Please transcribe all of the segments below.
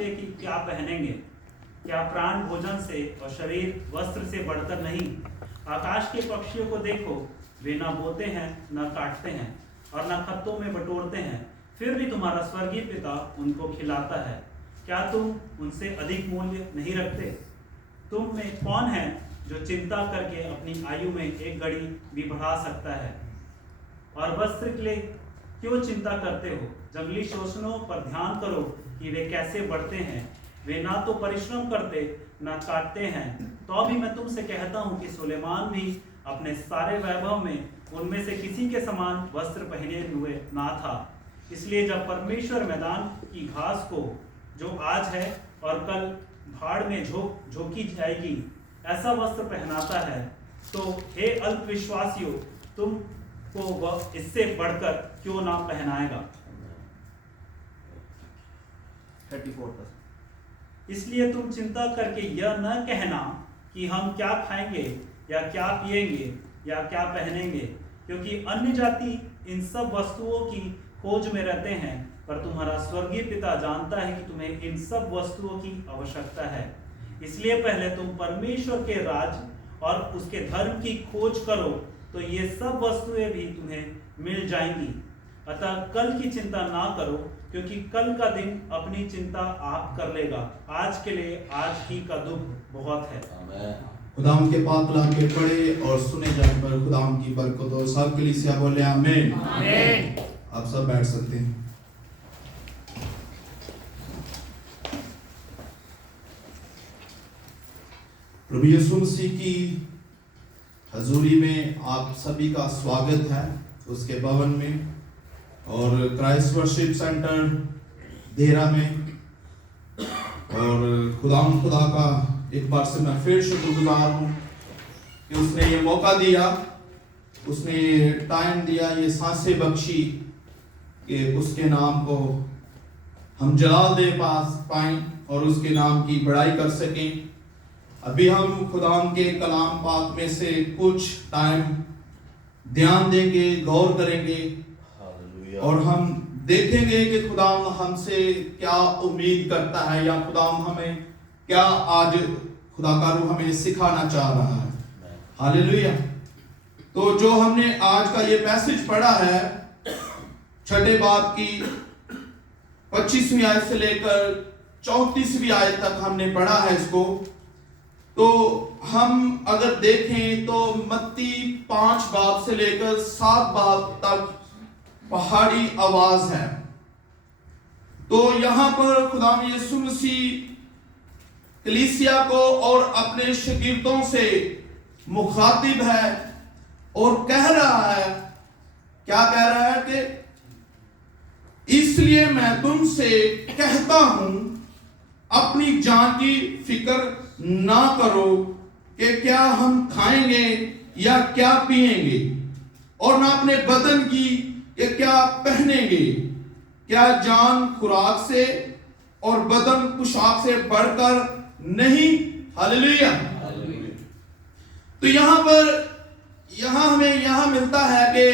लिए कि क्या पहनेंगे। क्या प्राण भोजन से और शरीर वस्त्र से बढ़कर नहीं। आकाश के पक्षियों को देखो, वे न बोते हैं, न काटते हैं और न खत्तों में बटोरते हैं, फिर भी तुम्हारा स्वर्गीय पिता उनको खिलाता है। क्या तुम उनसे अधिक मूल्य नहीं रखते? तुम में कौन है जो चिंता करके अपनी आयु में एक घड़ी भी बढ़ा सकता है? और वस्त्र के लिए क्यों चिंता करते हो? जंगली शोषणों पर ध्यान करो कि वे कैसे बढ़ते हैं। वे ना तो परिश्रम करते ना काटते हैं, तो भी मैं तुमसे कहता हूं कि सुलेमान भी अपने सारे वैभव में उनमें से किसी के समान वस्त्र पहने हुए ना था। इसलिए जब परमेश्वर मैदान की घास को, जो आज है और कल भाड़ में झोंकी जाएगी, ऐसा वस्त्र पहनाता है, तो हे अल्पविश्वासियों, तुमको वह इससे बढ़कर क्यों ना पहनाएगा। 34। इसलिए तुम चिंता करके यह न कहना कि हम क्या खाएंगे या क्या पिएंगे या क्या पहनेंगे, क्योंकि अन्य जाति इन सब वस्तुओं की खोज में रहते हैं, पर तुम्हारा स्वर्गीय पिता जानता है कि तुम्हें इन सब वस्तुओं की आवश्यकता है। इसलिए पहले तुम परमेश्वर के राज और उसके धर्म की खोज करो, तो ये सब वस्तुएं भी तुम्हें मिल जाएंगी। अतः कल की चिंता ना करो, क्योंकि कल का दिन अपनी चिंता आप कर लेगा। आज के लिए आज ही का दुख बहुत है। खुदाम के पाक कलाम के पढ़े और सुने जाने पर खुदाम की बरकत हो। सब कलीसिया बोले आमीन। आमीन। आप सब बैठ सकते हैं। प्रभु यीशु मसीह की हजूरी में आप सभी का स्वागत है उसके भवन में और क्राइस्ट वर्शिप सेंटर देहरा में। और खुदा का एक बार से मैं फिर शुक्रगुजार हूँ कि उसने ये मौका दिया, उसने ये टाइम दिया, ये सांसें बख्शी कि उसके नाम को हम जलाल दे पाएं और उसके नाम की बड़ाई कर सकें। अभी हम खुदाम के कलाम पाक में से कुछ टाइम ध्यान देंगे, गौर करेंगे और हम देखेंगे कि खुदाम हमसे क्या उम्मीद करता है या खुदाम हमें क्या आज खुदा का रूह हमें सिखाना चाह रहा है। हालेलुया। तो जो हमने आज का ये मैसेज पढ़ा है, छठे बाब की 25वीं आयत से लेकर 34वीं आयत तक हमने पढ़ा है इसको। तो हम अगर देखें तो मत्ती 5 बाब से लेकर 7 बाब तक पहाड़ी आवाज है। तो यहां पर खुदाम यीशु मसीह कलीसिया को और अपने शागिर्दों से मुखातिब है और कह रहा है, क्या कह रहा है कि इसलिए मैं तुमसे कहता हूं अपनी जान की फिक्र ना करो कि क्या हम खाएंगे या क्या पिएंगे, और ना अपने बदन की कि क्या पहनेंगे। क्या जान खुराक से और बदन पोशाक से बढ़कर नहीं। हालेलुया। तो यहां मिलता है कि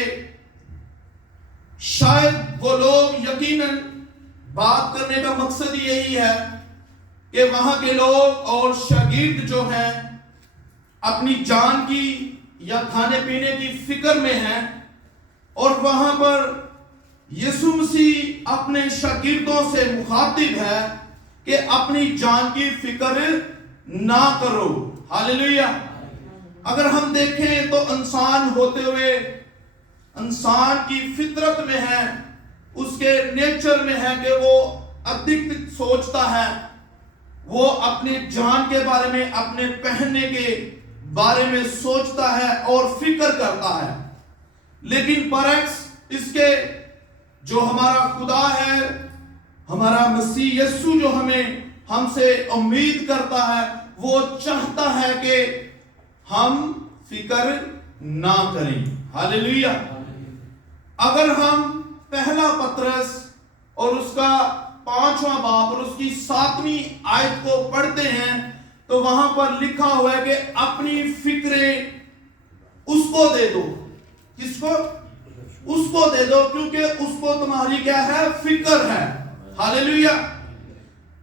शायद वो लोग यकीनन बात करने का मकसद यही है कि वहां के लोग और शागिर्द जो हैं अपनी जान की या खाने पीने की फिक्र में हैं, और वहां पर यीशु मसीह अपने शागिर्दों से मुखातिब है कि अपनी जान की फिक्र ना करो। हालेलुया। अगर हम देखें तो इंसान होते हुए इंसान की फितरत में है, उसके नेचर में है कि वो अधिक सोचता है, वो अपनी जान के बारे में, अपने पहनने के बारे में सोचता है और फिक्र करता है। लेकिन बरक्स इसके जो हमारा खुदा है, हमारा मसीह यीशु जो हमसे उम्मीद करता है, वो चाहता है कि हम फिक्र ना करें। हालेलुया। अगर हम पहला पत्रस और उसका 5वां बाब और उसकी 7वीं आयत को पढ़ते हैं तो वहां पर लिखा हुआ है कि अपनी फिक्रें उसको दे दो। किसको? उसको दे दो, क्योंकि उसको तुम्हारी क्या है? फिक्र है। हालेलुया।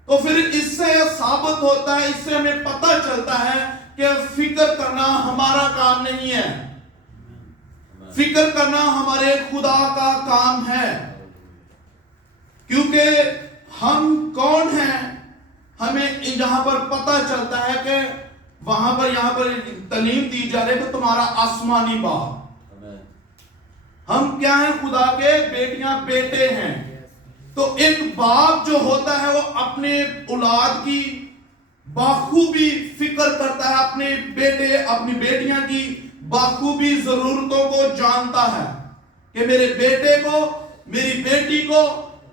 तो फिर इससे साबित होता है, इससे हमें पता चलता है कि फिक्र करना हमारा काम नहीं है, फिक्र करना हमारे खुदा का काम है। क्योंकि हम कौन हैं, हमें जहां पर पता चलता है कि वहां पर यहां पर तालीम दी जा रही है कि तुम्हारा आसमानी बाप, हम क्या हैं, खुदा के बेटियां बेटे हैं। तो एक बाप जो होता है वो अपने औलाद की बाखूबी फिक्र करता है, अपने बेटे अपनी बेटियां की बाखूबी जरूरतों को जानता है कि मेरे बेटे को मेरी बेटी को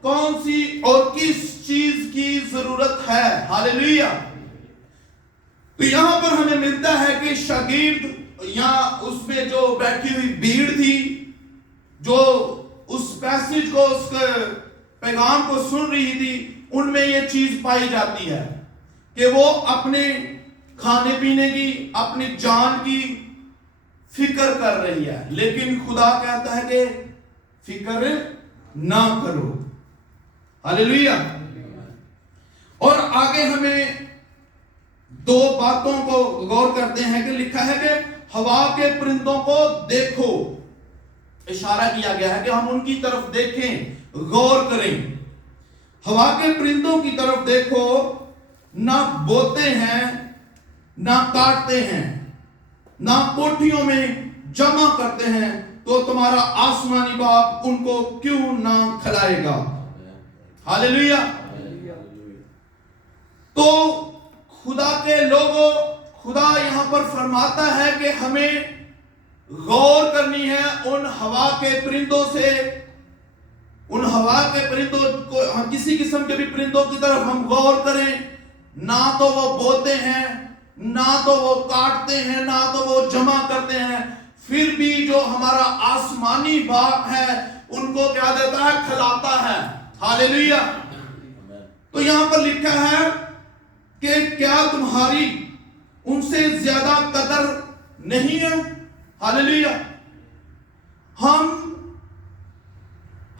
कौन सी और किस चीज की जरूरत है। हालेलुया। तो यहां पर हमें मिलता है कि शागिर्द या उसमें जो बैठी हुई भीड़ थी, जो उस पैसेज को, उस पैगाम को सुन रही थी, उनमें यह चीज पाई जाती है कि वो अपने खाने पीने की, अपनी जान की फिक्र कर रही है। लेकिन खुदा कहता है कि फिक्र ना करो। हालेलुया। और आगे हमें दो बातों को गौर करते हैं कि लिखा है कि हवा के परिंदों को देखो, इशारा किया गया है कि हम उनकी तरफ देखें, गौर करें। हवा के परिंदों की तरफ देखो, ना बोते हैं ना काटते हैं, ना कोठियों में जमा करते हैं, तो तुम्हारा आसमानी बाप उनको क्यों ना खिलाएगा। हालेलुया। तो खुदा के लोगों, खुदा यहां पर फरमाता है कि हमें गौर करनी है उन हवा के परिंदों से, उन हवा के परिंदों को, हम किसी किस्म के भी परिंदों की तरफ हम गौर करें। ना तो वो बोते हैं, ना तो वो काटते हैं, ना तो वो जमा करते हैं, फिर भी जो हमारा आसमानी बाप है उनको क्या देता है, खिलाता है। हालेलुया। तो यहां पर लिखा है कि क्या तुम्हारी उनसे ज्यादा कदर नहीं है। हालेलुया।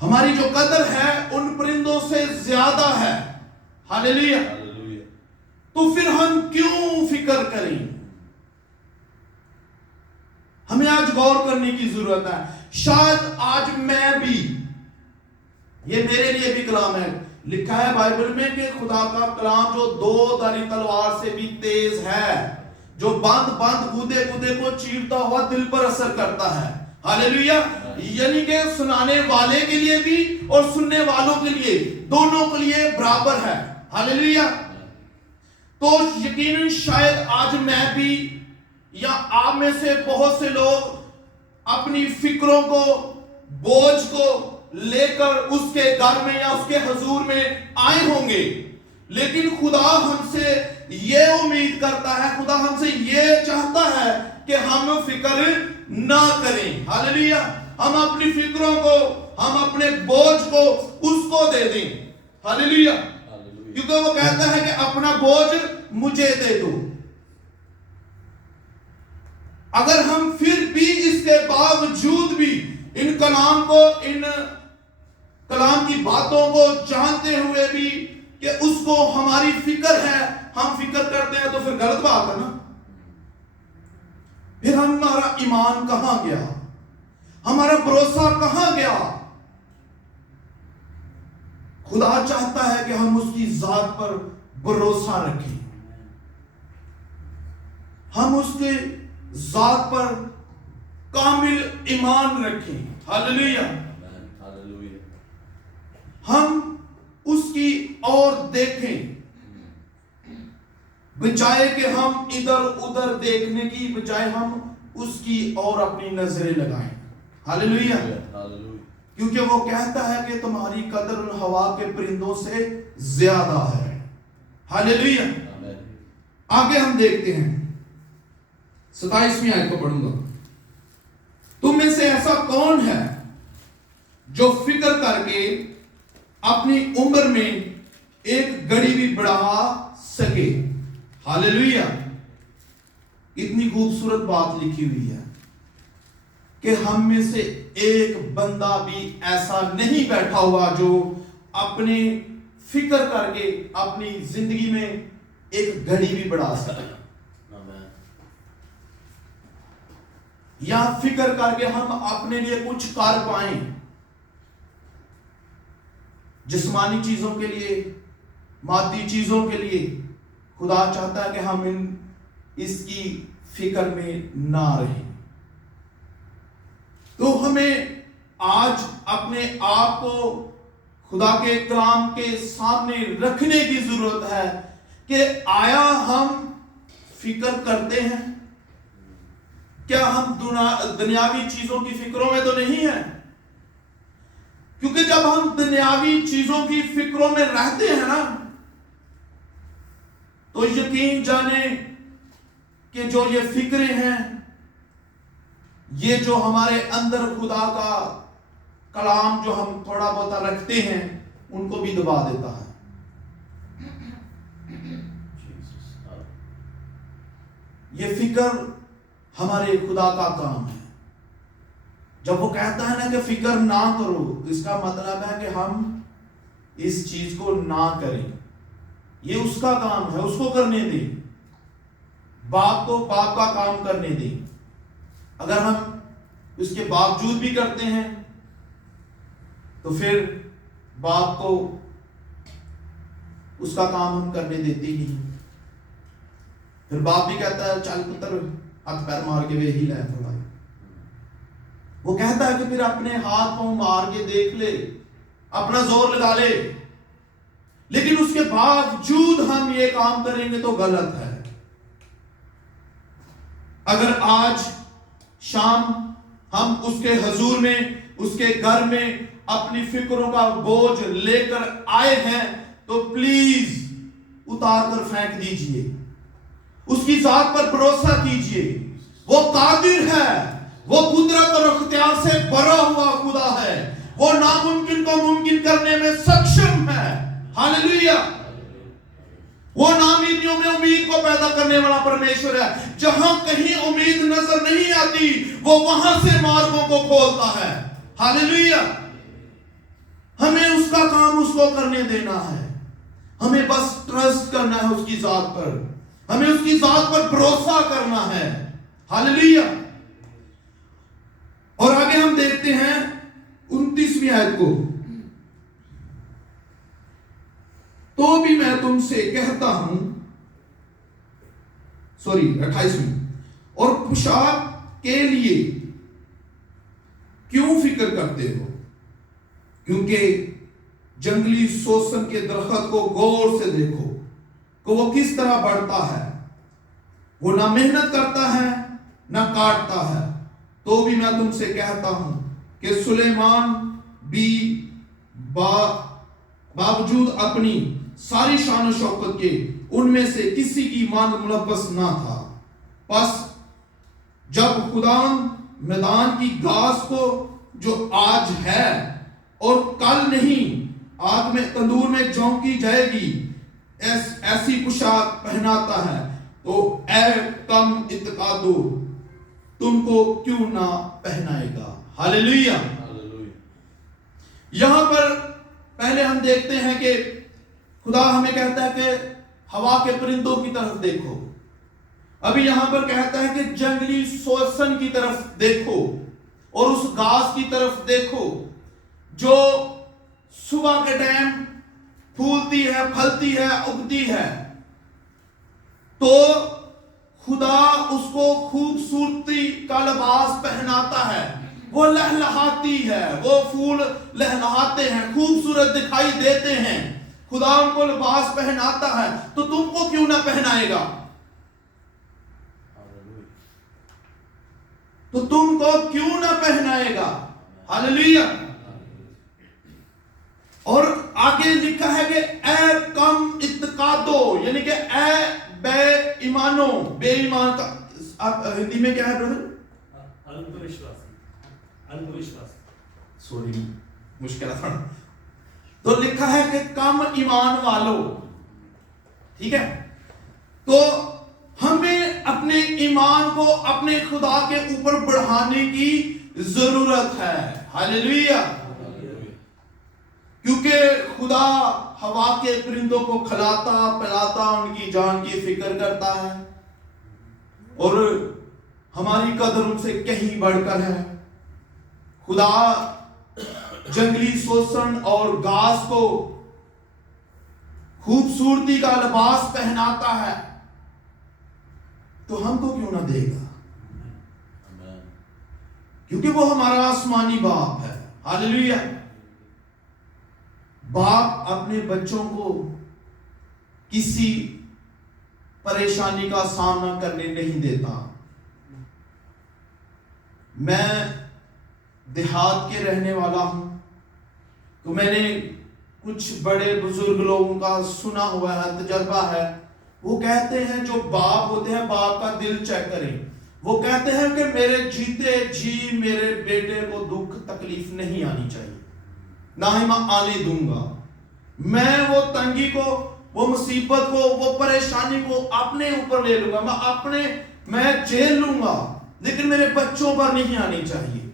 हमारी जो कदर है उन परिंदों से ज्यादा है। हालेलुया। तो फिर हम क्यों फिक्र करें। हमें आज गौर करने की जरूरत है। शायद आज मैं भी, ये मेरे लिए भी कलाम है, लिखा है बाइबल में कि खुदा का कलाम जो दो धारी तलवार से भी तेज है, जो बंद कूदे को चीरता हुआ दिल पर असर करता है। हालेलुया। यानी कि सुनाने वाले के लिए भी और सुनने वालों के लिए, दोनों के लिए बराबर है। हालेलुया। तो यकीनन शायद आज मैं भी या आप में से बहुत से लोग अपनी फिक्रों को, बोझ को लेकर उसके घर में या उसके हुजूर में आए होंगे, लेकिन खुदा हमसे ये उम्मीद करता है, खुदा हमसे ये चाहता है कि हम फिक्र ना करें। हालेलुया। हम अपनी फिक्रों को, हम अपने बोझ को उसको दे दें। हालेलुया। क्योंकि वो कहता है कि अपना बोझ मुझे दे दो। अगर हम फिर भी इसके बावजूद भी इन कलाम को, इन कलाम की बातों को जानते हुए भी कि उसको हमारी फिक्र है, हम फिक्र करते हैं, तो फिर गलत बात है ना। फिर हमारा ईमान कहां गया, हमारा भरोसा कहां गया। खुदा चाहता है कि हम उसकी जात पर भरोसा रखें, हम उसके जात पर कामिल ईमान रखें। हालेलुया। हम उसकी ओर देखें, बजाय कि हम इधर उधर देखने की बजाय हम उसकी ओर अपनी नजरें लगाएं। हालेलुया। क्योंकि वो कहता है कि तुम्हारी कदर उन हवा के परिंदों से ज्यादा है। हालेलुया। आगे हम देखते हैं 27वीं आयत को पढ़ूंगा। तुम में से ऐसा कौन है जो फिक्र करके अपनी उम्र में एक घड़ी भी बढ़ा सके। हालेलुया। इतनी खूबसूरत बात लिखी हुई है कि हम में से एक बंदा भी ऐसा नहीं बैठा हुआ जो अपने फिक्र करके अपनी जिंदगी में एक घड़ी भी बढ़ा सके, या फिक्र करके हम अपने लिए कुछ कर पाए। जिस्मानी चीजों के लिए, मादी चीजों के लिए खुदा चाहता है कि हम इसकी फिक्र में ना रहें। तो हमें आज अपने आप को खुदा के कलाम के सामने रखने की जरूरत है कि आया हम फिक्र करते हैं? क्या हम दुनियावी चीजों की फिक्रों में तो नहीं है? क्योंकि जब हम दुनियावी चीजों की फिक्रों में रहते हैं ना, तो यकीन जाने कि जो ये फिक्रें हैं, ये जो हमारे अंदर खुदा का कलाम जो हम थोड़ा बहुत रखते हैं, उनको भी दबा देता है। ये फिक्र हमारे खुदा का काम है। जब वो कहता है ना कि फिक्र ना करो, इसका मतलब है कि हम इस चीज को ना करें। ये उसका काम है, उसको करने दें। बाप को बाप का काम करने दें। अगर हम उसके बावजूद भी करते हैं तो फिर बाप को उसका काम हम करने देते ही नहीं। फिर बाप भी कहता है चल पुत्र हाथ पैर मार के वे ही ले थोड़ा। वो कहता है कि फिर अपने हाथ पांव मार के देख ले, अपना जोर लगा ले, लेकिन उसके बावजूद हम ये काम करेंगे तो गलत है। अगर आज शाम हम उसके हजूर में, उसके घर में अपनी फिक्रों का बोझ लेकर आए हैं, तो प्लीज उतार कर फेंक दीजिए। उसकी जात पर भरोसा कीजिए। वो कादिर है, वो कुदरत और अख्तियार से भरा हुआ खुदा है। वो नामुमकिन को मुमकिन करने में सक्षम है। हालेलुया। वो नाउमीदियों में उम्मीद को पैदा करने वाला परमेश्वर है। जहां कहीं उम्मीद नजर नहीं आती, वो वहां से मार्गों को खोलता है। हालेलुया। हमें उसका काम उसको करने देना है। हमें बस ट्रस्ट करना है उसकी जात पर, हमें उसकी जात पर भरोसा करना है। हालेलुया। और आगे हम देखते हैं 29वीं आयत को। तो भी मैं तुमसे कहता हूं, 28वीं, और पोशाक के लिए क्यों फिक्र करते हो? क्योंकि जंगली सोसन के दरख्त को गौर से देखो कि वो किस तरह बढ़ता है। वो ना मेहनत करता है ना काटता है। तो भी मैं तुमसे कहता हूं कि सुलेमान भी बावजूद अपनी सारी शान शौकत के उनमें से किसी की मान मुलव्वस ना था। बस जब खुदा मैदान की घास को जो आज है और कल नहीं आग में तंदूर में झोंकी जाएगी, ऐसी पोशाक पहनाता है, तो ऐ कम इत्कादो, तुमको क्यों ना पहनाएगा। हालेलुया। यहां पर पहले हम देखते हैं कि खुदा हमें कहता है कि हवा के परिंदों की तरफ देखो। अभी यहां पर कहता है कि जंगली सोसन की तरफ देखो और उस घास की तरफ देखो जो सुबह के टाइम फूलती है, फलती है, उगती है। तो खुदा उसको खूबसूरती का लिबास पहनाता है। वो लहलहाती है, वो फूल लहलहाते हैं, खूबसूरत दिखाई देते हैं। खुदा उनको लिबास पहनाता है, तो तुमको क्यों ना पहनाएगा? तो तुमको क्यों ना पहनाएगा। हालेलुया। और आगे लिखा है कि ए कम इत्कादो, यानी कि ए बेईमानो, बेईमान का हिंदी में क्या है ब्रदर? अल्पविश्वास। सॉरी, मुश्किल था। तो लिखा है कि कम ईमान वालों। ठीक है, तो हमें अपने ईमान को अपने खुदा के ऊपर बढ़ाने की जरूरत है। हालेलुया। क्योंकि खुदा हवा के परिंदों को खिलाता पिलाता उनकी जान की फिक्र करता है, और हमारी कदर उनसे कहीं बढ़कर है। खुदा जंगली शोषण और घास को खूबसूरती का लिबास पहनाता है, तो हमको क्यों ना देगा? क्योंकि वो हमारा आसमानी बाप है। हालेलुया। बाप अपने बच्चों को किसी परेशानी का सामना करने नहीं देता। मैं देहात के रहने वाला हूं, तो मैंने कुछ बड़े बुजुर्ग लोगों का सुना हुआ है, तजर्बा है। वो कहते हैं, जो बाप होते हैं, बाप का दिल चेक करें। वो कहते हैं कि मेरे जीते जी मेरे बेटे को दुख तकलीफ नहीं आनी चाहिए, ना ही मैं आने दूंगा। मैं वो तंगी को, वो मुसीबत को, वो परेशानी को अपने ऊपर ले लूंगा, मैं झेल लूंगा, लेकिन मेरे बच्चों पर नहीं आनी चाहिए।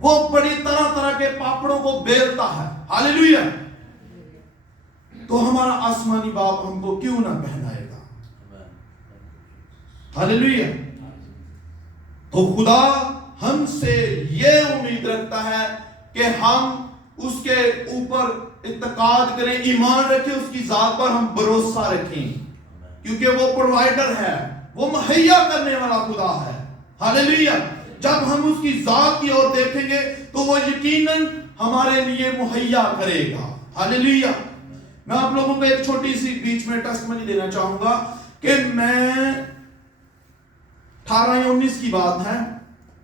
वो बड़ी तरह तरह के पापड़ों को बेलता है। हालेलुया। तो हमारा आसमानी बाप हमको क्यों ना पहनाएगा? हालेलुया। तो खुदा हमसे ये उम्मीद रखता है कि हम उसके ऊपर इत्तेकाद करें, ईमान रखें, उसकी जात पर हम भरोसा रखें, क्योंकि वो प्रोवाइडर है, वो मुहैया करने वाला खुदा है। हालेलुया। जब हम उसकी जात की ओर देखेंगे तो वो यकीनन हमारे लिए मुहैया करेगा। हालेलुया। मैं आप लोगों को एक छोटी सी बीच में टेस्टमनी देना चाहूंगा कि मैं 18 या 19 की बात है,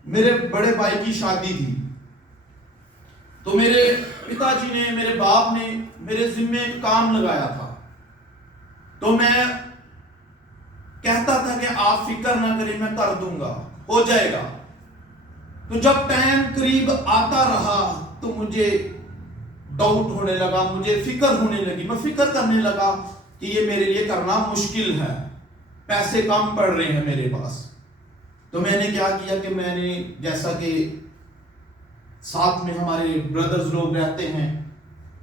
मेरे बड़े भाई की शादी थी। तो मेरे पिताजी ने, मेरे बाप ने मेरे जिम्मे एक काम लगाया था। तो मैं कहता था कि आप फिक्र ना करें, मैं कर दूंगा, हो जाएगा। तो जब टाइम करीब आता रहा तो मुझे डाउट होने लगा, मुझे फिक्र होने लगी। मैं फिक्र करने लगा कि ये मेरे लिए करना मुश्किल है, पैसे कम पड़ रहे हैं मेरे पास। तो मैंने क्या किया कि मैंने, जैसा कि साथ में हमारे ब्रदर्स लोग रहते हैं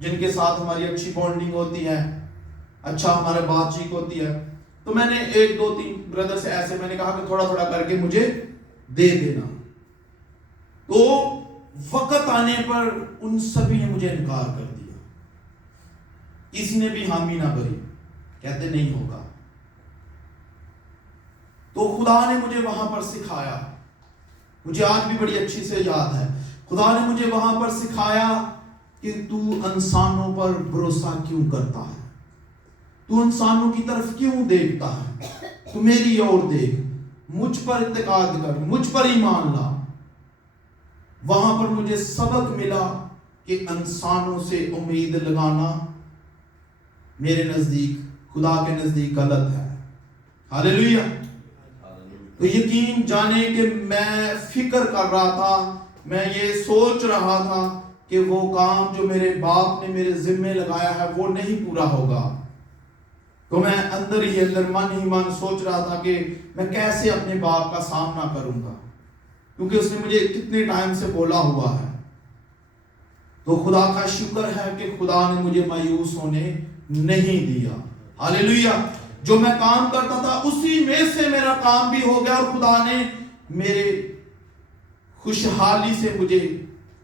जिनके साथ हमारी अच्छी बॉन्डिंग होती है, अच्छा हमारे बातचीत होती है, तो मैंने 1 2 3 ब्रदर से ऐसे मैंने कहा कि थोड़ा थोड़ा करके मुझे दे देना। तो वक्त आने पर उन सभी ने मुझे इनकार कर दिया, किसी ने भी हामी ना भरी, कहते नहीं होगा। तो खुदा ने मुझे वहां पर सिखाया, मुझे आज भी बड़ी अच्छी से याद है, खुदा ने मुझे वहां पर सिखाया कि तू इंसानों पर भरोसा क्यों करता है, तू इंसानों की तरफ क्यों देखता है, तू मेरी ओर देख, मुझ पर इत्तेकाद कर, मुझ पर ईमान ला। वहां पर मुझे सबक मिला कि इंसानों से उम्मीद लगाना मेरे नजदीक, खुदा के नजदीक गलत है। हालेलुया। तो यकीन जाने कि मैं फिक्र कर रहा था, मैं ये सोच रहा था कि वो काम जो मेरे बाप ने मेरे जिम्मे लगाया है वो नहीं पूरा होगा। तो मैं अंदर ही अंदर, मन ही मन सोच रहा था कि मैं कैसे अपने बाप का सामना करूंगा, क्योंकि उसने मुझे कितने टाइम से बोला हुआ है। तो खुदा का शुक्र है कि खुदा ने मुझे मायूस होने नहीं दिया। हालेलुया। जो मैं काम करता था उसी में से मेरा काम भी हो गया, और खुदा ने मेरे खुशहाली से मुझे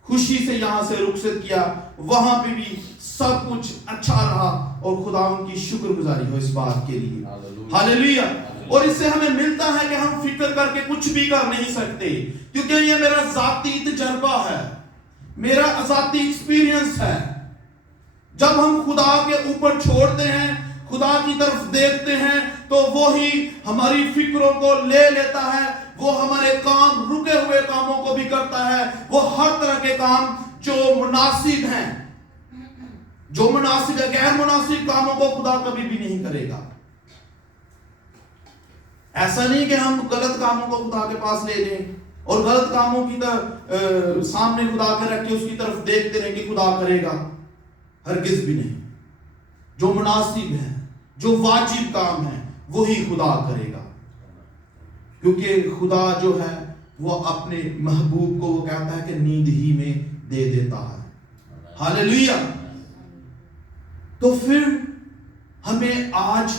खुशी से यहां से रुखसत किया। वहां पे भी सब कुछ अच्छा रहा, और खुदा उनकी शुक्रगुजारी हो इस बात के लिए। हालेलुया। और इससे हमें मिलता है कि हम फिक्र करके कुछ भी कर नहीं सकते, क्योंकि ये मेरा जाती तजर्बा है, मेरा जाती एक्सपीरियंस है। जब हम खुदा के ऊपर छोड़ते हैं, खुदा की तरफ देखते हैं, तो वो ही हमारी फिक्रों को ले लेता है, वो हमारे काम, रुके हुए कामों को भी करता है। वो हर तरह के काम जो मुनासिब हैं, जो मुनासिब है, गैर मुनासिब कामों को खुदा कभी भी नहीं करेगा। ऐसा नहीं कि हम गलत कामों को खुदा के पास ले जाएं और गलत कामों की तरफ सामने खुदा के रख के उसकी तरफ देखते रहे कि खुदा करेगा, हरगिज भी नहीं। जो मुनासिब है, जो वाजिब काम है, वही खुदा करेगा, क्योंकि खुदा जो है वो अपने महबूब को वो कहता है कि नींद ही में दे देता है। हालेलुया। तो फिर हमें आज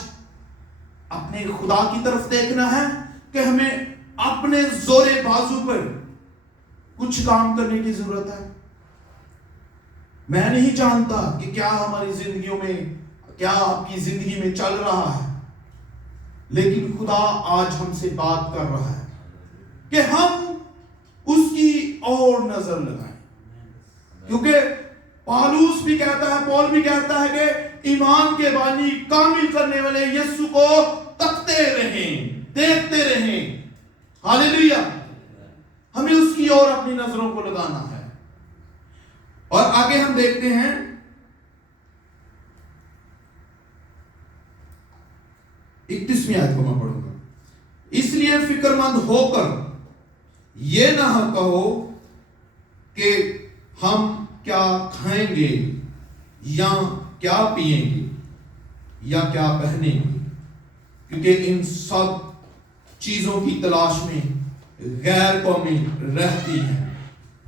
अपने खुदा की तरफ देखना है कि हमें अपने जोरे बाजू पर कुछ काम करने की जरूरत है। मैं नहीं जानता कि क्या हमारी जिंदगियों में, क्या आपकी जिंदगी में चल रहा है, लेकिन खुदा आज हमसे बात कर रहा है कि हम उसकी और नजर लगाएं। क्योंकि पौलुस भी कहता है, पौल भी कहता है कि ईमान के बानी कामिल करने वाले यीशु को तकते रहें, देखते रहें। हालेलुया। हमें उसकी ओर अपनी नजरों को लगाना है। और आगे हम देखते हैं 31वीं आयत को मैं पढ़ूंगा। इसलिए फिक्रमंद होकर ये ना कहो कि हम क्या खाएंगे या क्या पिएंगे या क्या पहनेंगे, क्योंकि इन सब चीजों की तलाश में गैर कौमें रहती हैं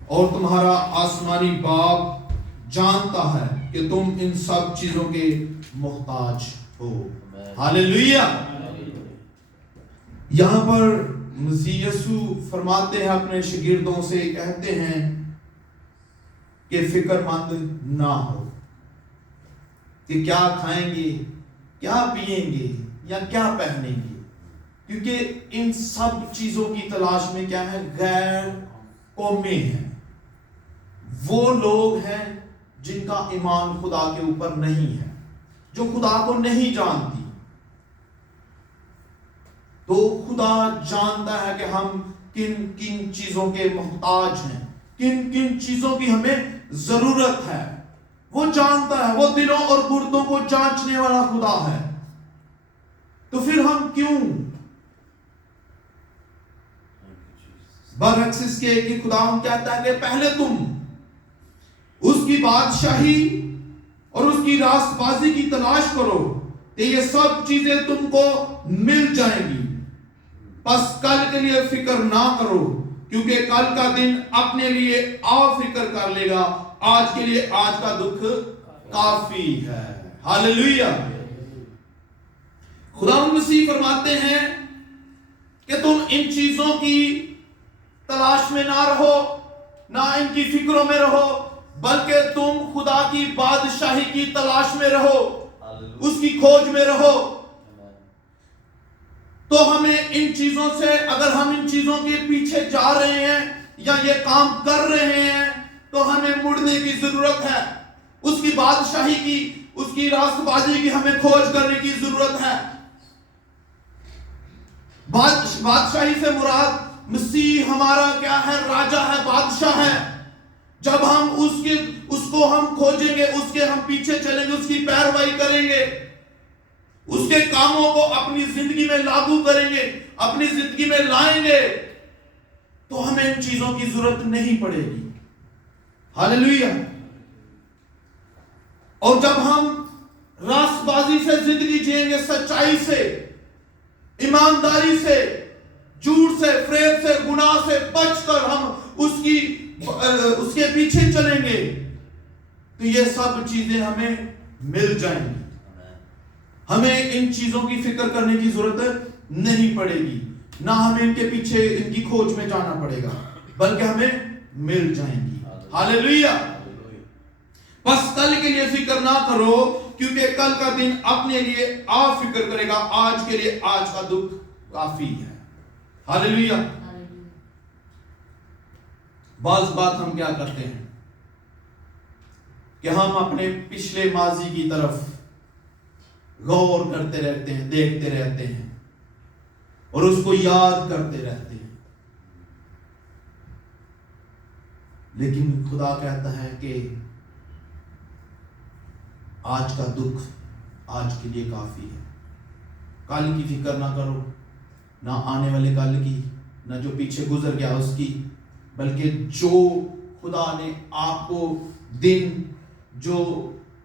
और तुम्हारा आसमानी बाप जानता है कि तुम इन सब चीजों के मोहताज हो। हालेलुया। यहां पर मसीह यीशु फरमाते हैं, अपने शागिर्दों से कहते हैं कि फिक्रमंद ना हो कि क्या खाएंगे, क्या पिएंगे या क्या पहनेंगे, क्योंकि इन सब चीजों की तलाश में क्या है, गैर कौमें हैं। वो लोग हैं जिनका ईमान खुदा के ऊपर नहीं है, जो खुदा को नहीं जानती। तो खुदा जानता है कि हम किन किन चीजों के मोहताज हैं, किन किन चीजों की हमें जरूरत है। वो जानता है, वो दिलों और गुर्दों को जांचने वाला खुदा है। तो फिर हम क्यों बरअक्स के कि खुदा हम कहता है कि पहले तुम उसकी बादशाही और उसकी रास्तबाजी की तलाश करो तो ये सब चीजें तुमको मिल जाएंगी। बस कल के लिए फिक्र ना करो, क्योंकि कल का दिन अपने लिए फिक्र कर लेगा। आज के लिए आज का दुख काफी है। हालेलुया। खुदा मसीह फरमाते हैं कि तुम इन चीजों की तलाश में ना रहो, ना इनकी फिक्रों में रहो, बल्कि तुम खुदा की बादशाही की तलाश में रहो, उसकी खोज में रहो। तो हमें इन चीजों से, अगर हम इन चीजों के पीछे जा रहे हैं या ये काम कर रहे हैं, तो हमें मुड़ने की जरूरत है। उसकी बादशाही की, उसकी रास्तबाजी की हमें खोज करने की जरूरत है। बादशाही से मुराद मसीह हमारा क्या है, राजा है, बादशाह है। जब हम उसको हम खोजेंगे, उसके हम पीछे चलेंगे, उसकी पैरवाई करेंगे, उसके कामों को अपनी जिंदगी में लागू करेंगे, अपनी जिंदगी में लाएंगे, तो हमें इन चीजों की जरूरत नहीं पड़ेगी। हालेलुया। और जब हम रास्तबाजी से जिंदगी जिएंगे, सच्चाई से, ईमानदारी से, झूठ से, फेब से, गुनाह से बचकर हम उसके पीछे चलेंगे, तो ये सब चीजें हमें मिल जाएंगी। हमें इन चीजों की फिक्र करने की जरूरत नहीं पड़ेगी, ना हमें इनके पीछे, इनकी खोज में जाना पड़ेगा, बल्कि हमें मिल जाएंगी। हालेलुया। बस कल के लिए फिक्र ना करो, क्योंकि कल का दिन अपने लिए फिक्र करेगा। आज के लिए आज का दुख काफी है। हालेलुया। बात हम क्या करते हैं कि हम अपने पिछले माजी की तरफ गौर करते रहते हैं, देखते रहते हैं और उसको याद करते रहते हैं। लेकिन खुदा कहता है कि आज का दुख आज के लिए काफी है। कल की फिक्र ना करो, ना आने वाले कल की, ना जो पीछे गुजर गया उसकी, बल्कि जो खुदा ने आपको दिन, जो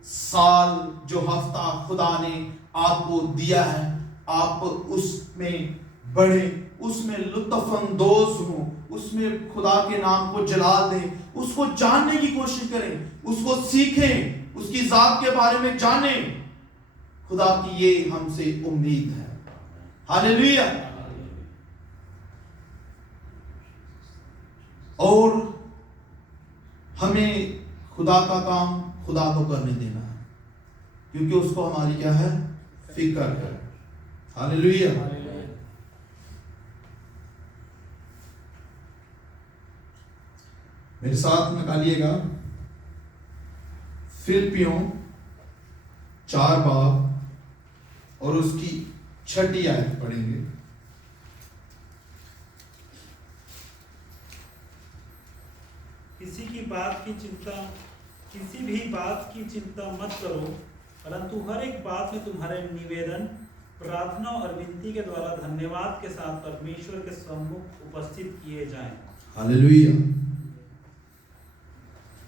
साल, जो हफ्ता खुदा ने आपको दिया है, आप उसमें बढ़े, उसमें लुत्फअंदोज हो, उसमें खुदा के नाम को जला दें, उसको जानने की कोशिश करें, उसको सीखें, اس کی ذات کے بارے میں جانیں. خدا کی یہ ہم سے امید ہے. ہاللیلویا. اور ہمیں خدا کا کام خدا کو کرنے دینا ہے, کیونکہ اس کو ہماری کیا ہے, فکر ہے. ہاللیلویا. میرے ساتھ نکالیے گا فلپیوں 4 باب اور اس کی 6 آیت پڑھیں گے. کسی بھی بات کی چنتا مت کرو, پرنتو ہر ایک بات میں تمہارے نویدن پرارتھنا اور ونتی کے دوارا دھنیواد کے ساتھ پرمیشور کے سمکھ اپستھت کیے جائیں. ہاللیلویا.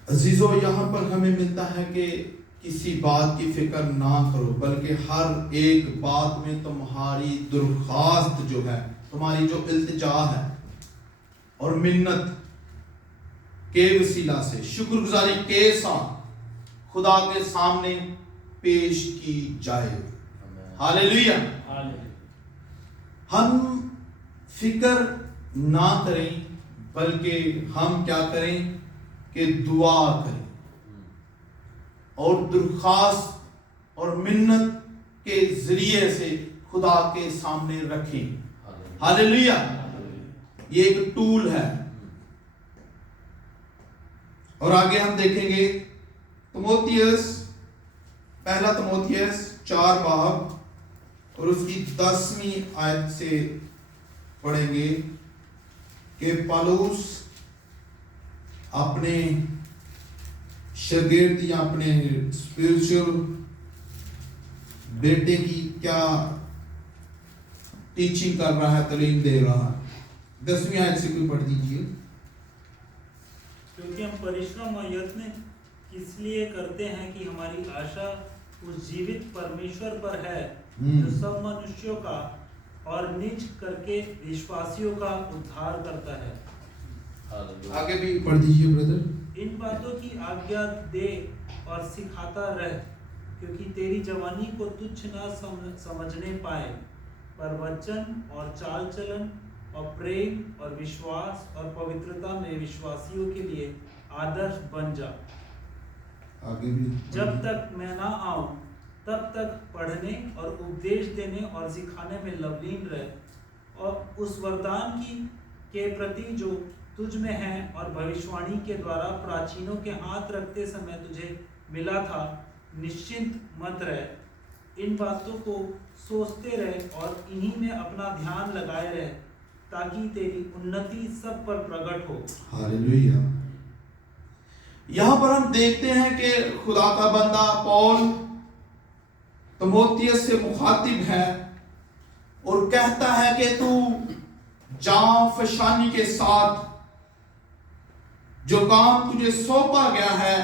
عزیزو, یہاں پر ہمیں ملتا ہے کہ کسی بات کی فکر نہ کرو, بلکہ ہر ایک بات میں تمہاری درخواست جو ہے, تمہاری جو التجا ہے اور منت کے وسیلہ سے شکر گزاری کے ساتھ خدا کے سامنے پیش کی جائے. ہاللیلویا. ہم فکر نہ کریں, بلکہ ہم کیا کریں کہ دعا کریں اور درخواست اور منت کے ذریعے سے خدا کے سامنے رکھیں. ہاللیلویا. یہ ایک ٹول ہے. اور آگے ہم دیکھیں گے پہلا تموتھیوس 4 باب اور اس کی 10ویں آیت سے پڑھیں گے کہ پالوس اپنے شاگرد یا اپنے اسپرچل بیٹے کی کیا ٹیچنگ کر رہا ہے, تعلیم دے رہا ہے. 10ویں آیت سے کوئی پڑھ دیجیے. کیونکہ ہم پریشرم اور یتن اس لیے کرتے ہیں کہ ہماری آشا اس جیوت پرمیشور پر ہے جو سب منشیوں کا اور نج کر کے وشواسیوں کا ادھار کرتا ہے. آگے بھی پڑھ دیجیے بردر. ان باتوں کی آگیا دے اور سکھاتا رہ, کیونکہ تیری جوانی کو تجھ نہ سمجھنے پائے, پر وچن اور چال چلن اور پریم اور وشواس اور پوترتا میں وشواسیوں کے لیے آدرش بن جا. آگے بھی جب تک میں نہ آؤں تب تک پڑھنے اور اپدیش دینے اور سکھانے میں لولین رہ, اور اس وردان کی کے پرتی جو تجھ میں ہے اور بھوشوانی کے دوارا پراچینوں کے ہاتھ رکھتے سمے تجھے ملا تھا, نشچنت مت رہ. ان باتوں کو سوچتے رہ اور انہی میں اپنا دھیان لگائے رہ, تاکہ تیری انتی سب پر پرگٹ ہو. ہاللیلویا. یہاں پر ہم دیکھتے ہیں کہ خدا کا بندہ پول تموتھیوس سے مخاطب ہے اور کہتا ہے کہ تو جاں فشانی کے ساتھ جو کام تجھے سونپا گیا ہے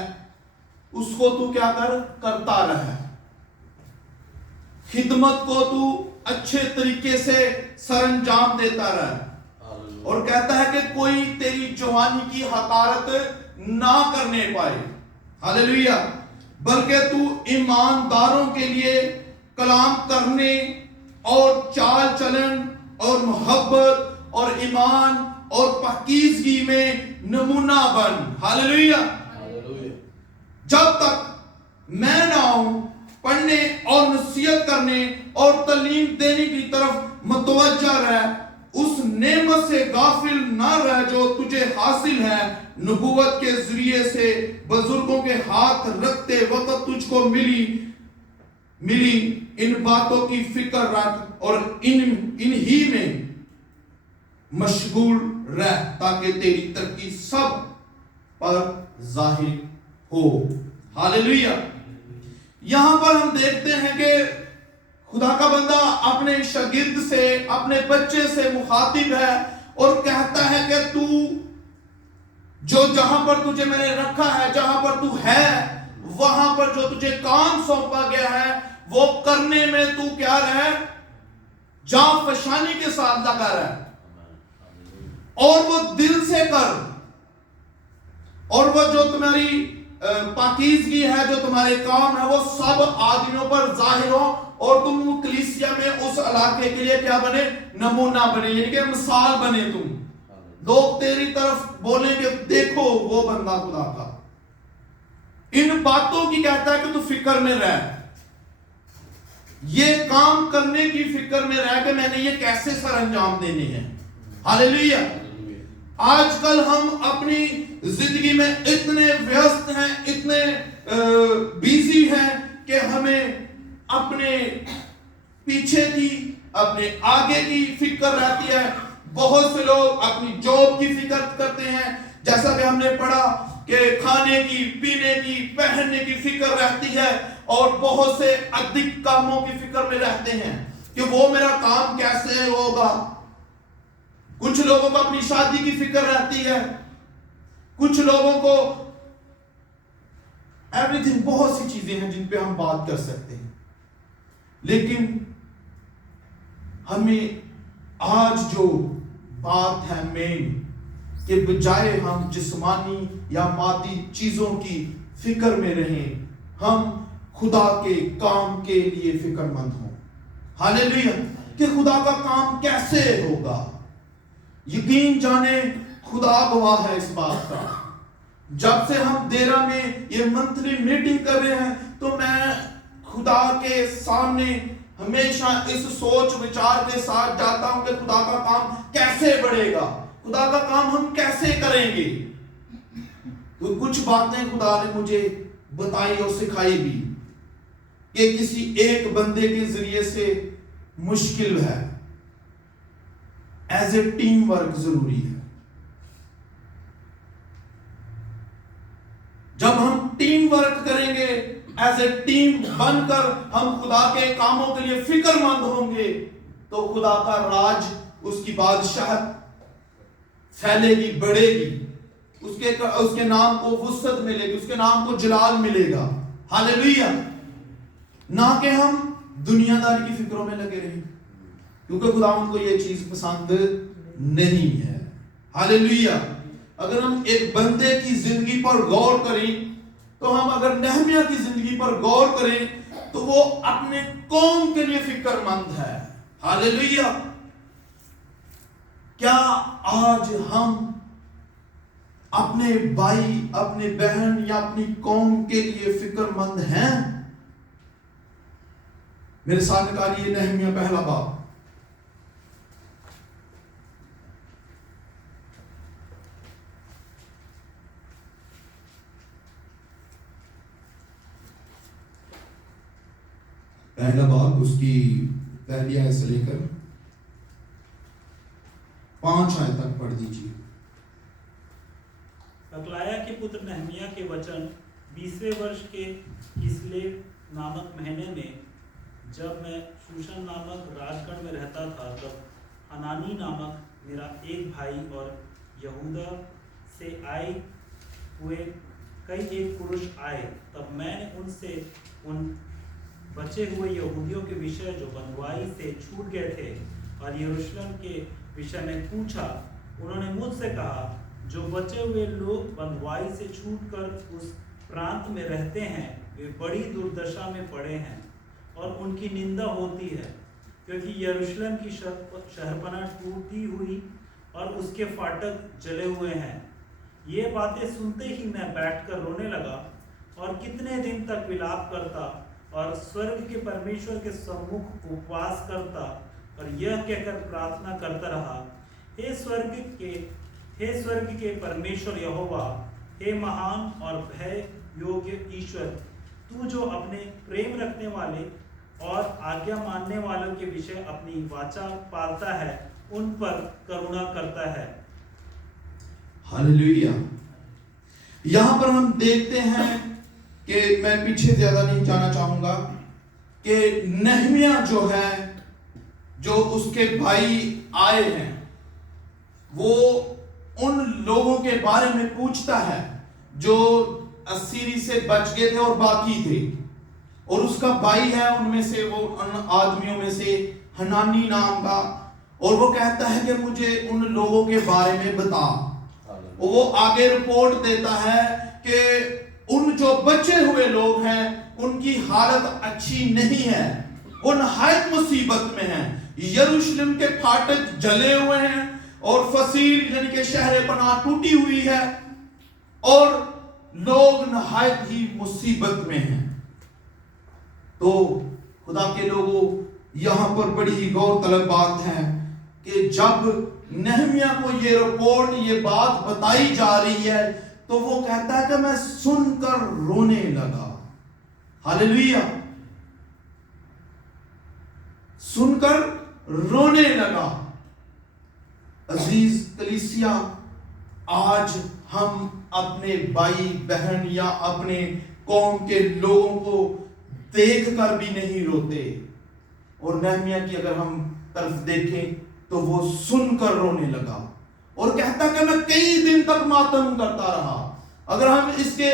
اس کو تو کیا کرتا رہے, خدمت کو تو اچھے طریقے سے سر انجام دیتا رہے. اور کہتا ہے کہ کوئی تیری جوانی کی حقارت نہ کرنے پائے. ہاللیلویا. بلکہ تو ایمانداروں کے لیے کلام کرنے اور چال چلن اور محبت اور ایمان اور پاکیزگی میں نمونہ بن. ہاللیلویا. جب تک میں نہ آؤں پڑھنے اور نصیحت کرنے اور تعلیم دینے کی طرف متوجہ رہ, اس نعمت سے غافل نہ رہ جو تجھے حاصل ہے, نبوت کے ذریعے سے بزرگوں کے ہاتھ رکھتے وقت تجھ کو ملی. ان باتوں کی فکر رکھ اور انہی میں مشغول رہ, تاکہ تیری ترقی سب پر ظاہر ہو. ہاللیلویا. یہاں پر ہم دیکھتے ہیں کہ خدا کا بندہ اپنے شاگرد سے, اپنے بچے سے مخاطب ہے اور کہتا ہے کہ تو جو جہاں پر تجھے میں نے رکھا ہے, جہاں پر تو ہے, وہاں پر جو تجھے کام سونپا گیا ہے وہ کرنے میں تو کیا رہے, جاں فشانی کے ساتھ لگا رہے اور وہ دل سے کر, اور وہ جو تمہاری पाकीज़गी है, जो तुम्हारे काम है, वो सब आदमियों पर जाहिर हो और तुम कलीसिया में उस इलाके के लिए क्या बने? नमूना बने, यानी कि मिसाल बने तुम। लोग तेरी तरफ बोलेंगे देखो वो बंदा खुदा का। इन बातों की कहता है कि तू फिक्र में रह, ये काम करने की फिक्र में रह के मैंने ये कैसे सर अंजाम देने हैं। हालेलुया। आजकल हम अपनी जिंदगी में इतने व्यस्त हैं, इतने बिजी हैं कि हमें अपने पीछे की, अपने आगे की फिक्र रहती है। बहुत से लोग अपनी जॉब की फिक्र करते हैं, जैसा कि हमने पढ़ा कि खाने की, पीने की, पहनने की फिक्र रहती है, और बहुत से अधिक कामों की फिक्र में रहते हैं कि वो मेरा काम कैसे होगा। कुछ लोगों को अपनी शादी की फिक्र रहती है, कुछ लोगों को एवरीथिंग, बहुत सी चीजें हैं जिन पे हम बात कर सकते हैं। लेकिन हमें आज जो बात है मेन, कि बजाय हम जिस्मानी या मादी चीजों की फिक्र में रहें, हम खुदा के काम के लिए फिक्रमंद हों। हालेलुया। कि खुदा का काम कैसे होगा। यकीन जाने खुदा गवाह है इस बात का। जब से हम देरा में ये मंथली मीटिंग कर रहे हैं, तो मैं खुदा के सामने हमेशा इस सोच विचार के साथ जाता हूं कि खुदा का काम कैसे बढ़ेगा, खुदा का काम हम कैसे करेंगे। तो कुछ बातें खुदा ने मुझे बताई और सिखाई भी कि किसी एक बंदे के जरिए से मुश्किल है, एज ए टीम वर्क जरूरी है। जब हम टीम वर्क करेंगे, एज ए टीम बनकर हम खुदा के कामों के लिए फिक्रमंद होंगे, तो खुदा का राज, उसकी बादशाहत फैलेगी, बढ़ेगी, उसके नाम को वुसअत मिलेगी, उसके नाम को जलाल मिलेगा। हालेलुया। ना कि हम दुनियादारी की फिक्रों में लगे रहें, क्योंकि खुदावंद को यह चीज पसंद नहीं है। हालेलुया। अगर हम एक बंदे की जिंदगी पर गौर करें, तो हम अगर नहमिया की जिंदगी पर गौर करें, तो वो अपने कौम के लिए फिक्रमंद है। हालेलुया। क्या आज हम अपने भाई, अपने बहन या अपनी कौम के लिए फिक्रमंद हैं? मेरे साथ निकालिए नहमिया पहला बाब। पहला बाब, उसकी पहली आयत से लेकर 5 आयत तक पढ़ दीजिए। अकलाया के पुत्र नहमिया के वचन 20वें वर्ष के किस्लेव नामक महीने में, जब मैं शूशन नामक राजगढ़ में रहता था, तब हनानी नामक मेरा एक भाई और यहूदा से आए हुए कई एक पुरुष आए। तब मैंने उनसे उन बचे हुए यहूदियों के विषय जो बंधुआई से छूट गए थे और यरूशलेम के विषय में पूछा। उन्होंने मुझसे कहा, जो बचे हुए लोग बंधुआई से छूटकर उस प्रांत में रहते हैं, वे बड़ी दुर्दशा में पड़े हैं और उनकी निंदा होती है, क्योंकि यरूशलेम की शहरपनाह टूटी हुई और उसके फाटक जले हुए हैं। ये बातें सुनते ही मैं बैठकर रोने लगा और कितने दिन तक विलाप करता और स्वर्ग के परमेश्वर के सम्मुख उपवास करता और यह कहकर प्रार्थना करता रहा, हे स्वर्ग के परमेश्वर यहोवा, हे महान और भय योग्य ईश्वर, तू जो अपने प्रेम रखने वाले और आज्ञा मानने वालों के विषय अपनी वाचा पालता है, उन पर करुणा करता है। हालेलुया। यहां पर हम देखते हैं कि मैं पीछे ज्यादा नहीं जाना चाहूंगा कि नहमिया जो है, जो उसके भाई आए हैं, वो उन लोगों के बारे में पूछता है जो असीरी से बच गए थे और बाकी थे, और उसका भाई है उनमें से, वो उन आदमियों में से हनानी नाम का, और वो कहता है कि मुझे उन लोगों के बारे में बता। वो आगे रिपोर्ट देता है कि उन जो बचे हुए लोग हैं उनकी हालत अच्छी नहीं है, वो नहायत मुसीबत में हैं। यरूशलेम के फाटक जले हुए हैं और फसील यानी कि शहर पनाह टूटी हुई है और लोग नहायत ही मुसीबत में हैं। तो खुदा के लोगों, यहां पर बड़ी ही गौरतलब बात है कि जब नहमिया को ये रिपोर्ट, ये बात बताई जा रही है, तो वो कहता है कि मैं सुनकर रोने लगा। हालेलुया, सुनकर रोने लगा। अजीज कलीसिया, आज हम अपने भाई बहन या अपने कौम के लोगों को देखकर भी नहीं रोते, और नहमिया की अगर हम तरफ देखें तो वो सुनकर रोने लगा और कहता कि मैं कई दिन तक मातम करता रहा। अगर हम इसके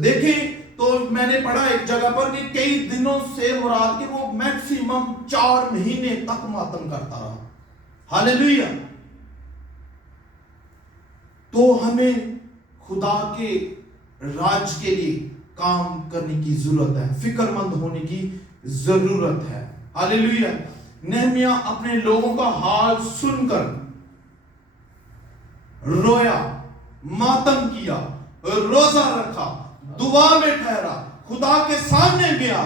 देखें तो मैंने पढ़ा एक जगह पर कि कई दिनों से मुराद कि वो मैक्सिमम 4 महीने तक मातम करता रहा। हालेलुया। तो हमें खुदा के राज के लिए काम करने की जरूरत है, फिक्रमंद होने की जरूरत है। हालेलुया। नहमिया अपने लोगों का हाल सुनकर रोया, मातम किया, रोजा रखा, दुआ में ठहरा, खुदा के सामने गया।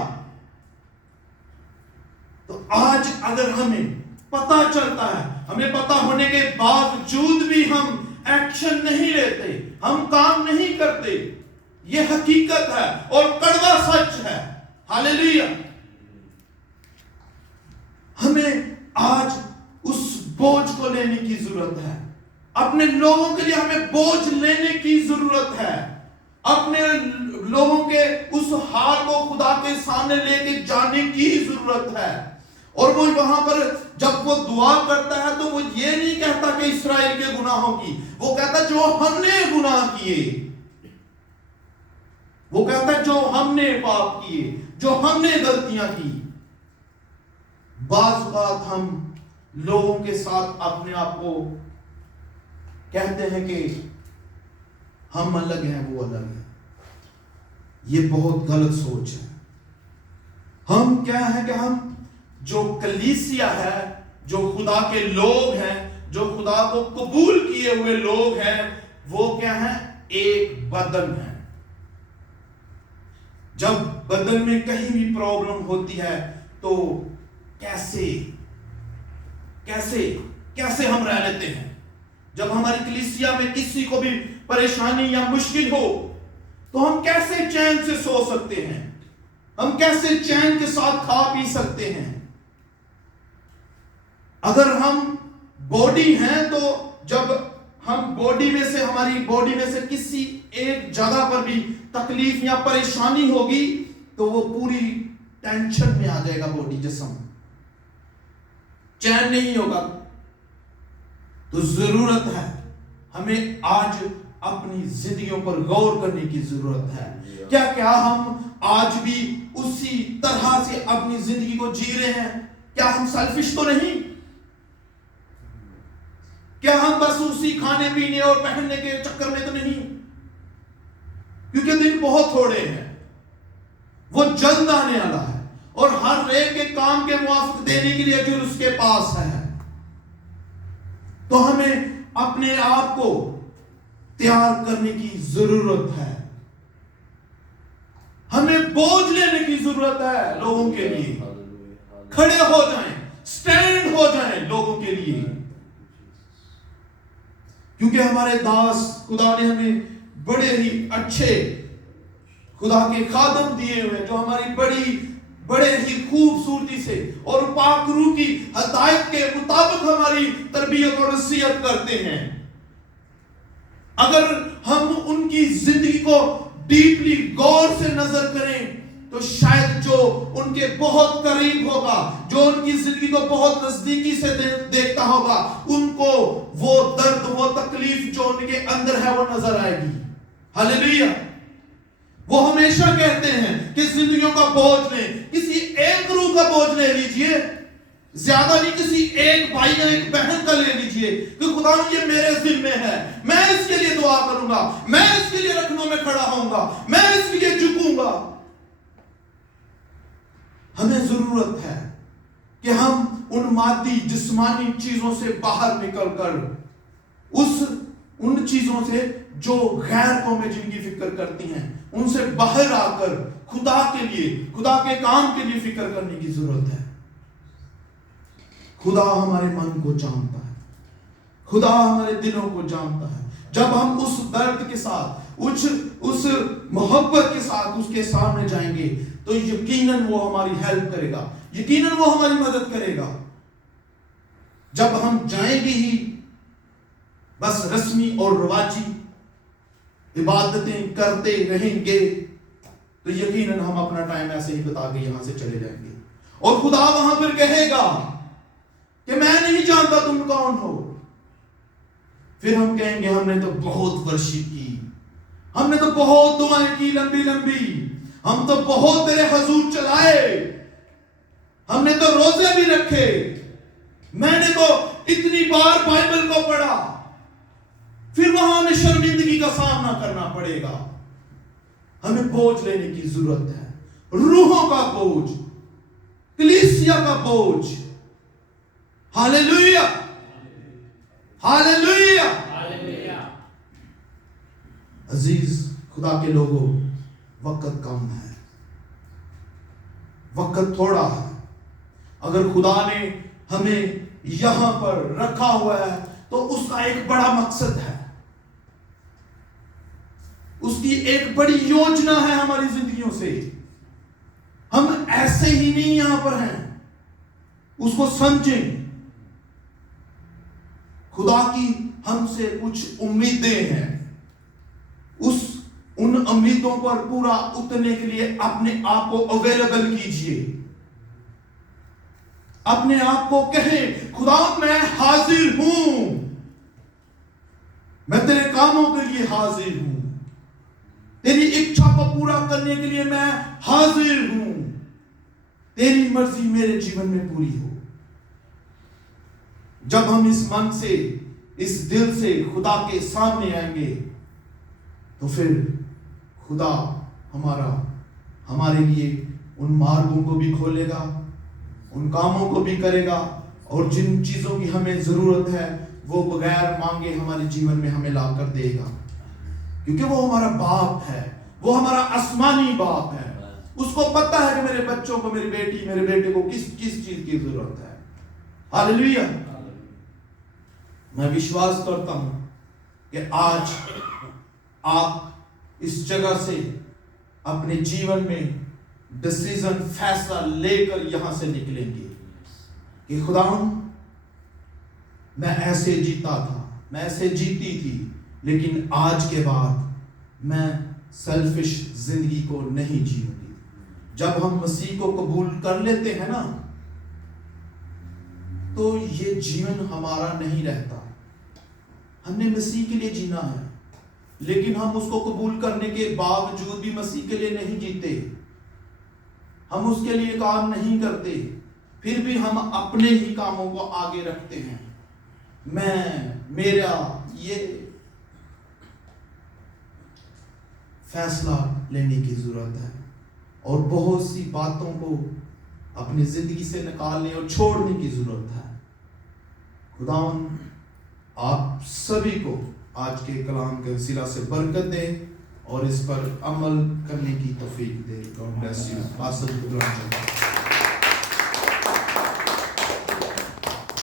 तो आज अगर हमें पता चलता है, हमें पता होने के बावजूद भी हम एक्शन नहीं लेते, हम काम नहीं करते, ये हकीकत है और कड़वा सच है। हालेलुया। हमें आज उस बोझ को लेने की जरूरत है। अपने लोगों के लिए हमें बोझ लेने की जरूरत है। अपने लोगों के उस हाल को खुदा के सामने लेके जाने की जरूरत है। और वो वहां पर जब वो दुआ करता है तो वो ये नहीं कहता कि इस्राएल के गुनाहों की, वो कहता जो हमने गुनाह किए, वो कहता जो हमने पाप किए, जो हमने गलतियां की। बात हम लोगों के साथ अपने आप को कहते हैं कि हम अलग हैं, वो अलग है। ये बहुत गलत सोच है। हम क्या है कि हम जो कलीसिया है, जो खुदा के लोग हैं, जो खुदा को कबूल किए हुए लोग हैं, वो क्या है? एक बदन है। जब बदन में कहीं भी प्रॉब्लम होती है तो कैसे हम रह लेते हैं। जब हमारी कलीसिया में किसी को भी परेशानी या मुश्किल हो तो हम कैसे चैन से सो सकते हैं, हम कैसे चैन के साथ खा पी सकते हैं। अगर हम बॉडी हैं तो जब हम बॉडी में से, हमारी बॉडी में से किसी एक जगह पर भी तकलीफ या परेशानी होगी तो वो पूरी टेंशन में आ जाएगा, बॉडी जिस्म चैन नहीं होगा। तो जरूरत है हमें आज अपनी जिंदगियों पर गौर करने की जरूरत है। क्या हम आज भी उसी तरह से अपनी जिंदगी को जी रहे हैं? क्या हम सेल्फिश तो नहीं? क्या हम बस उसी खाने पीने और पहनने के चक्कर में तो नहीं? क्योंकि दिन बहुत थोड़े हैं, वो जल्द आने वाला है और हर एक के काम के मुआफिक देने के लिए जो उसके पास है। तो हमें अपने आप को तैयार करने की जरूरत है। हमें बोझ लेने की जरूरत है लोगों के लिए। खड़े हो जाएं, स्टैंड हो जाएं लोगों के लिए, क्योंकि हमारे दास खुदा ने हमें बड़े ही अच्छे खुदा के खादम दिए हुए, जो हमारी बड़े ही खूबसूरती से और पाक रूह की हदायत के मुताबिक हमारी तरबियत और नसीहत करते हैं। अगर हम उनकी जिंदगी को डीपली गौर से नजर करें तो शायद जो उनके बहुत करीब होगा, जो उनकी जिंदगी को बहुत नजदीकी से देखता होगा, उनको वो दर्द, वो तकलीफ जो उनके अंदर है वो नजर आएगी। हालेलुया। वो हमेशा कहते हैं कि जिंदगियों का बोझ लें, किसी एक रूह का बोझ ले लीजिए, زیادہ نہیں، کسی ایک بھائی یا ایک بہن کا لے لیجئے کہ خدا یہ میرے ذمہ ہے، میں اس کے لیے دعا کروں گا، میں اس کے لیے رکھنوں میں کھڑا ہوں گا، میں اس کے لیے جھکوں گا۔ ہمیں ضرورت ہے کہ ہم ان مادی جسمانی چیزوں سے باہر نکل کر ان چیزوں سے جو غیر قومیں جن کی فکر کرتی ہیں ان سے باہر آ کر خدا کے لیے، خدا کے کام کے لیے فکر کرنے کی ضرورت ہے۔ خدا ہمارے من کو جانتا ہے، خدا ہمارے دلوں کو جانتا ہے۔ جب ہم اس درد کے ساتھ، اس محبت کے ساتھ اس کے سامنے جائیں گے تو یقیناً وہ ہماری ہیلپ کرے گا، یقیناً وہ ہماری مدد کرے گا۔ جب ہم جائیں گے ہی بس رسمی اور رواجی عبادتیں کرتے رہیں گے تو یقیناً ہم اپنا ٹائم ایسے ہی بتا کے یہاں سے چلے جائیں گے، اور خدا وہاں پر کہے گا کہ میں نہیں جانتا تم کون ہو۔ پھر ہم کہیں گے ہم نے تو بہت ورشپ کی، ہم نے تو بہت دعائیں کی لمبی لمبی، ہم تو بہت تیرے حضور چلائے، ہم نے تو روزے بھی رکھے، میں نے تو اتنی بار بائبل کو پڑھا۔ پھر وہاں ہمیں شرمندگی کا سامنا کرنا پڑے گا۔ ہمیں بوجھ لینے کی ضرورت ہے، روحوں کا بوجھ، کلیسیا کا بوجھ۔ ہاللیلویا، ہاللیلویا۔ عزیز خدا کے لوگوں، وقت کم ہے، وقت تھوڑا ہے۔ اگر خدا نے ہمیں یہاں پر رکھا ہوا ہے تو اس کا ایک بڑا مقصد ہے، اس کی ایک بڑی یوجنا ہے ہماری زندگیوں سے۔ ہم ایسے ہی نہیں یہاں پر ہیں، اس کو سمجھیں۔ خدا کی ہم سے کچھ امیدیں ہیں، ان امیدوں پر پورا اترنے کے لیے اپنے آپ کو اویلیبل کیجئے، اپنے آپ کو کہیں خدا میں حاضر ہوں، میں تیرے کاموں کے لیے حاضر ہوں، تیری اچھا کو پورا کرنے کے لیے میں حاضر ہوں، تیری مرضی میرے جیون میں پوری ہو۔ جب ہم اس من سے، اس دل سے خدا کے سامنے آئیں گے تو پھر خدا ہمارے لیے ان مارگوں کو بھی کھولے گا، ان کاموں کو بھی کرے گا، اور جن چیزوں کی ہمیں ضرورت ہے وہ بغیر مانگے ہمارے جیون میں ہمیں لا کر دے گا، کیونکہ وہ ہمارا باپ ہے، وہ ہمارا آسمانی باپ ہے۔ اس کو پتہ ہے کہ میرے بچوں کو، میری بیٹی، میرے بیٹے کو کس چیز کی ضرورت ہے۔ ہاللیلویا۔ میں وشواس کرتا ہوں کہ آج آپ اس جگہ سے اپنے جیون میں ڈیسیژن، فیصلہ لے کر یہاں سے نکلیں گے کہ خداوند میں ایسے جیتا تھا، میں ایسے جیتی تھی، لیکن آج کے بعد میں سیلفش زندگی کو نہیں جیوں گی۔ جب ہم مسیح کو قبول کر لیتے ہیں نا تو یہ جیون ہمارا نہیں رہتا۔ ہم نے مسیح کے لیے جینا ہے، لیکن ہم اس کو قبول کرنے کے باوجود بھی مسیح کے لیے نہیں جیتے، ہم اس کے لیے کام نہیں کرتے، پھر بھی ہم اپنے ہی کاموں کو آگے رکھتے ہیں، میں، میرا۔ یہ فیصلہ لینے کی ضرورت ہے، اور بہت سی باتوں کو اپنی زندگی سے نکالنے اور چھوڑنے کی ضرورت ہے۔ خداوند آپ سبھی کو آج کے کلام کے وسیلہ سے برکت دے اور اس پر عمل کرنے کی توفیق دے۔ God bless you۔